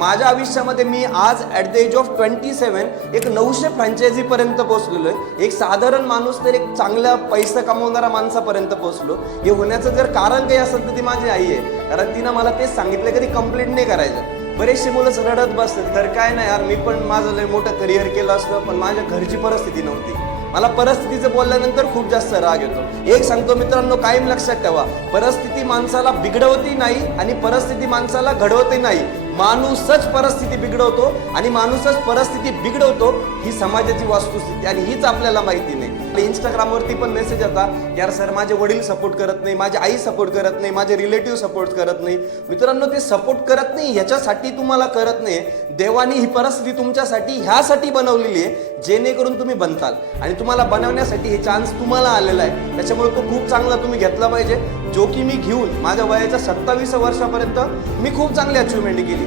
माझ्या आयुष्यामध्ये मी आज ॲट द एज ऑफ 27 एक 900 फ्रँचायझी पर्यंत पोहोचलेलो आहे। एक साधारण माणूस तर एक चांगला पैसा कमवणारा माणसापर्यंत पोहोचलो। हे होण्याचं जर कारण काही असेल तर ती माझी आई आहे, कारण तिनं मला तेच सांगितलं कधी कंप्लीट नाही करायचं। बरेचसे मुलं रडत बसतात, तर काय नाही यार, मी पण माझं लय मोठं करिअर केलं असतं, पण माझ्या घरची परिस्थिती नव्हती। मला परिस्थितीचं बोलल्यानंतर खूप जास्त राग येतो। एक सांगतो मित्रांनो, कायम लक्षात ठेवा, परिस्थिती माणसाला बिघडवती नाही आणि परिस्थिती माणसाला घडवते नाही। माणूसच परिस्थिती बिघडवतो आणि माणूसच परिस्थिती बिघडवतो, ही समाजाची वस्तुस्थिती आणि हीच आपल्याला माहिती नाही। इंस्टाग्रामवरती पण मेसेज येतात, यार सर माझे वडील सपोर्ट करत नाही, माझी आई सपोर्ट करत नाही, माझे रिलेटिव्ह सपोर्ट करत नाही। मित्रांनो, ते सपोर्ट करत नाही ह्याच्यासाठी तुम्हाला करत नाही, देवाने ही परिस्थिती तुमच्यासाठी ह्यासाठी बनवलेली आहे जेणेकरून तुम्ही बनताल, आणि तुम्हाला बनवण्यासाठी हे चान्स तुम्हाला आलेला आहे। त्याच्यामुळे तो खूप चांगला तुम्ही घेतला पाहिजे, जो की मी घेऊन माझ्या वयाच्या 27 वर्षापर्यंत मी खूप चांगली अचिव्हमेंट केली।